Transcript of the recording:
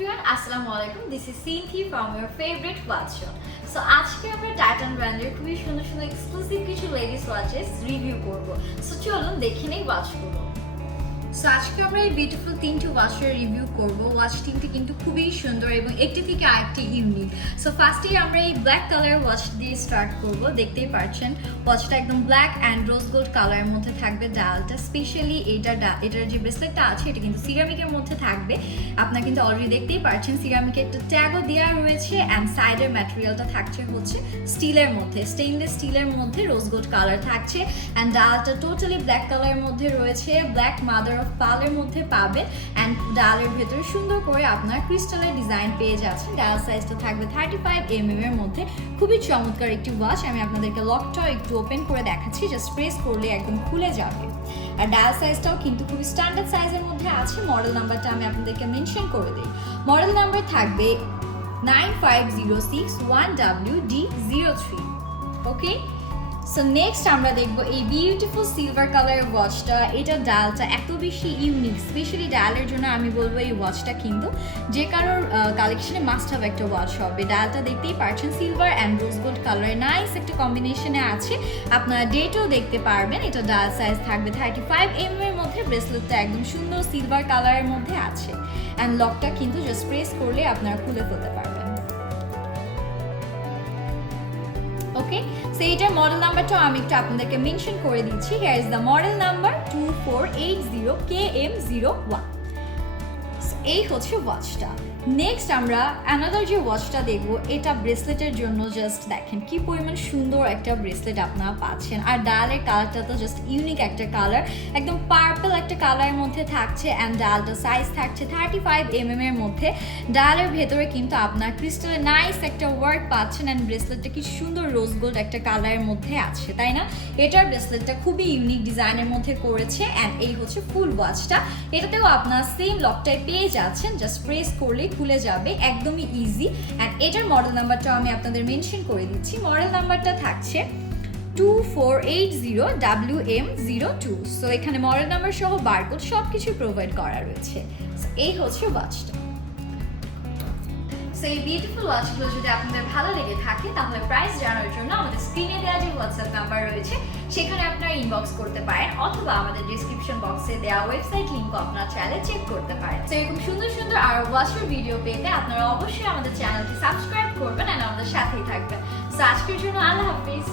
everyone, Assalamualaikum. This is Cynthia from your favorite watch shop. So আজকে আমরা Titan ব্র্যান্ডের খুবই সুন্দর সুন্দর এক্সক্লুসিভ কিছু লেডিস ওয়াচেস রিভিউ করব। সো চলুন দেখে নেই ওয়াচগুলো। সো আজকে আমরা এই বিউটিফুল তিনটি ওয়াচের রিভিউ করব। ওয়াচ তিনটি কিন্তু খুবই সুন্দর এবং একটি থেকে আরেকটি ইউনিক। সো ফার্স্টেই আমরা এই ব্ল্যাক কালার ওয়াচ দিয়ে স্টার্ট করব। দেখতেই পাচ্ছেন ওয়াচটা একদম ব্ল্যাক অ্যান্ড রোজ গোল্ড কালারের মধ্যে থাকবে। ডায়ালটা স্পেশালি এটার যে ব্রেসলেটটা আছে এটা কিন্তু সিরামিকের মধ্যে থাকবে। আপনারা কিন্তু অলরেডি দেখতেই পাচ্ছেন সিরামিকের একটা ট্যাগও দেওয়া রয়েছে অ্যান্ড সাইডের ম্যাটেরিয়ালটা থাকছে হচ্ছে স্টিলের মধ্যে, স্টেইনলেস স্টিলের মধ্যে রোজ গোল্ড কালার থাকছে অ্যান্ড ডায়ালটা টোটালি ব্ল্যাক কালারের মধ্যে রয়েছে। ব্ল্যাক মাদার অফ পালের মধ্যে পাবেন অ্যান্ড ডায়ালের ভেতরে সুন্দর করে আপনার ক্রিস্টালের ডিজাইন পেয়ে যাচ্ছেন। ডায়াল সাইজটা থাকবে 35mm এর মধ্যে। খুবই চমৎকার একটি ওয়াচ। আমি আপনাদেরকে লকটাও একটু ওপেন করে দেখাচ্ছি, জাস্ট প্রেস করলে একদম খুলে যাবে। আর ডায়াল সাইজটাও কিন্তু খুবই স্ট্যান্ডার্ড সাইজের মধ্যে আছে। মডেল নাম্বারটা আমি আপনাদেরকে মেনশন করে দিই। মডেল নাম্বার থাকবে 95061WD03। ওকে, সো নেক্সট আমরা দেখবো এই বিউটিফুল সিলভার কালারের ওয়াচটা। এটা ডায়ালটা এত বেশি ইউনিক, স্পেশালি ডায়ালের জন্য আমি বলবো এই ওয়াচটা কিন্তু যে কারোর কালেকশনে মাস্ট হ্যাভ একটা ওয়াচ হবে। ডায়ালটা দেখতেই পাচ্ছেন সিলভার অ্যান্ড রোজ গোল্ড কালারের নাইস একটা কম্বিনেশনে আছে। আপনারা ডেটও দেখতে পারবেন। এটা ডায়াল সাইজ থাকবে 35mm এর মধ্যে। ব্রেসলেটটা একদম সুন্দর সিলভার কালারের মধ্যে আছে অ্যান্ড লকটা কিন্তু জাস্ট প্রেস করলে আপনারা খুলে ফেলতে পারবেন। ওকে, সো এইটার মডেল নাম্বারটাও আমি একটু আপনাদেরকে মেনশন করে দিচ্ছি। Here is the model number 2480KM01। এই হচ্ছে ওয়াচটা। নেক্সট আমরা অ্যানাদার যে ওয়াচটা দেখবো, এটা ব্রেসলেটের জন্য জাস্ট দেখেন কি পরিমাণ সুন্দর একটা ব্রেসলেট আপনারা পাচ্ছেন। আর ডায়ালের কালারটা তো জাস্ট ইউনিক একটা কালার, একদম পার্পল একটা কালারের মধ্যে থাকছে অ্যান্ড ডায়ালটা সাইজ থাকছে 35mm এর মধ্যে। ডায়ালের ভেতরে কিন্তু আপনার ক্রিস্টালের নাইস একটা ওয়ার্ক পাচ্ছেন অ্যান্ড ব্রেসলেটটা কি সুন্দর রোজ গোল্ড একটা কালারের মধ্যে আছে, তাই না? এটার ব্রেসলেটটা খুবই ইউনিক ডিজাইনের মধ্যে করেছে অ্যান্ড এই হচ্ছে ফুল ওয়াচটা। এটাতেও আপনার সেম লকটাই পেয়ে যাচ্ছেন, জাস্ট প্রেস করলে খুলে যাবে, একদমই ইজি। অ্যান্ড এটার মডেল নাম্বারটাও আমি আপনাদের মেনশন করে দিচ্ছি। মডেল নাম্বারটা থাকছে 2480WM02। সো এখানে মডেল নাম্বার সহ বারকোড সব কিছু প্রোভাইড করা রয়েছে। এই হচ্ছে ওয়াচটা। সো এই বিউটিফুল ওয়াচগুলো যদি আপনাদের ভালো লেগে থাকে তাহলে প্রাইস জানার জন্য আমাদের স্ক্রিনে দেওয়া যে হোয়াটসঅ্যাপ নাম্বার রয়েছে সেখানে আপনারা ইনবক্স করতে পারেন অথবা আমাদের ডিসক্রিপশন বক্সে দেওয়া ওয়েবসাইট লিংকও আপনারা চাইলে চেক করতে পারেন। তো এরকম সুন্দর সুন্দর আর ওয়াচের ভিডিও পেতে আপনারা অবশ্যই আমাদের চ্যানেলটি সাবস্ক্রাইব করবেন আর আমাদের সাথেই থাকবেন। সো আজকের জন্য আল্লাহ হাফিজ।